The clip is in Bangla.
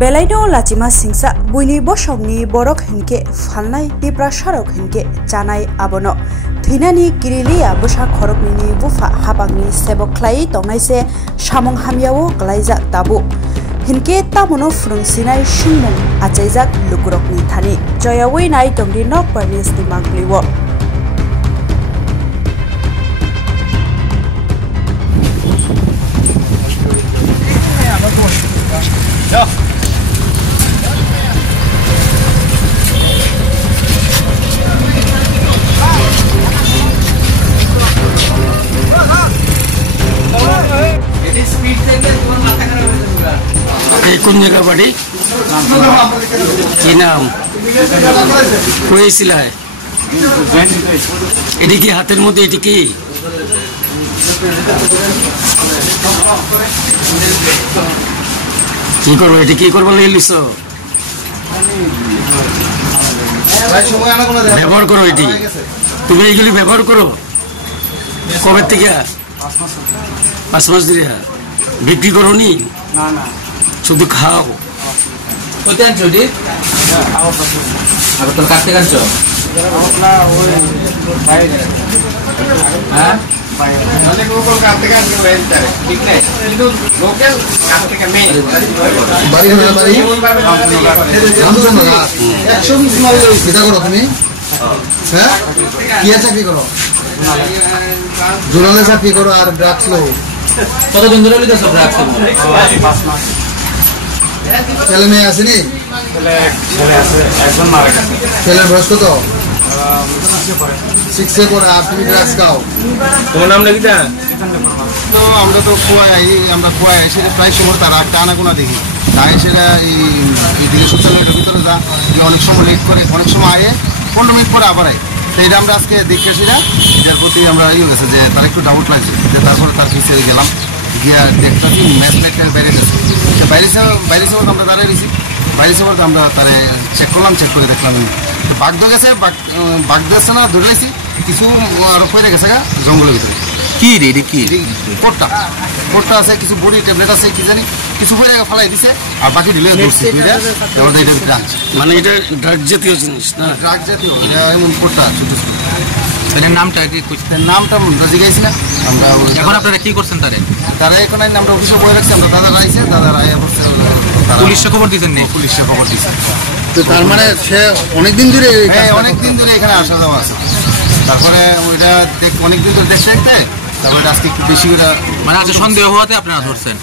Belaino Lachima Singsa, Buli Boshongni, Borok Hinke, Falnai, Dibra Sharok Hinke, Janai Abono, Twinani, Girilia, Busha Korokni, Wufa, Habangni, Seboklai, Donaise, Shamong Hamiao, Glaiza Tabu. Hinke Tamono from Sinai Shumon, Ajaizak, Lukurokni Tani, Joyawi Night of the Nok Bernice the Mangliwo. कौन जगह बड़ी की नाम कोई सिला है एडी की हाथेर मध्य एटी की করব এটি কি করব লিখছো ব্যবহার করো এটি তুমি এইগুলি ব্যবহার করো কবে থেকে 5 মাস ধরে বিক্রি করোনি না না শুধু খাও কোথায় আনছো দি আবার তো কাটতে কাটছো না ওই বাইরে হ্যাঁ মানে লোকাল কাটতে কাটতে বেচতে ঠিক না কিন্তু লোকাল কাটতে কাটতে বাড়ি না বাড়ি রামচন্দ্র না 120 মাল এটা করো তুমি হ্যাঁ কি চাকরি করো জোনালে চাকরি করো আর ড্রাগস লো কতদিন ধরে লিখছো ড্রাগস 5 মাস ছেলে মেয়ে আসেনি ছেলে আছে একজন মারা গেছে ছেলের বয়স কত 6 এ পড়ে আর তুমি ড্রাগস খাও তোমার নাম নাকি তা তো আমরা তো কুয়ায় এসে প্রায় সময় তার একটা আনাগোনা দেখি তাই সেটা এই দিকে সোশ্যাল মিডিয়ার ভিতরে যা অনেক সময় লেট করে অনেক সময় আয়ে 15 মিনিট পরে আবার আয় তো এটা আমরা আজকে দেখে আসি না যার প্রতি আমরা গেছে যে তার একটু ডাউট লাগছে যে তারপরে তার পিছিয়ে গেলাম গিয়া দেখতেছি ম্যাচ বাইরে গেছে বাইরে আমরা দাঁড়িয়ে গেছি বাইরে সবার আমরা তারে চেক করলাম চেক করে দেখলাম বাঘ ধরে গেছে বাঘ দিয়েছে না ধরেছি কিছু আরো পড়ে গেছে জঙ্গলের ভিতরে কি রে এটা কি পোটটা আছে কিছু বড়ি ট্যাবলেট আছে কি জানি কিছু পড়ে ফেলাই দিছে আর বাকি ঢিলে ধরছে আমাদের এটা ড্রাগ মানে এটা ড্রাগ জাতীয় জিনিস না ড্রাগ জাতীয় এমন পোটটা ছোট ছোট এর নামটা কি নামটা রাজি গাইছি না আমরা এখন আপনারা কি করছেন তারা এখন আমরা অফিসে বই রাখছি আমরা দাদা রাইছে দাদা রায় বলছে পুলিশে খবর দিবেন না পুলিশে খবর দিছে তো তার মানে সে অনেক দিন ধরে এখানে আসা যাওয়া আছে তারপরে ওইটা অনেক দিন ধরে দেখতে তারপরে আজকে একটু বেশি করে মানে আজকে সন্দেহ হওয়াতে আপনারা ধরছেন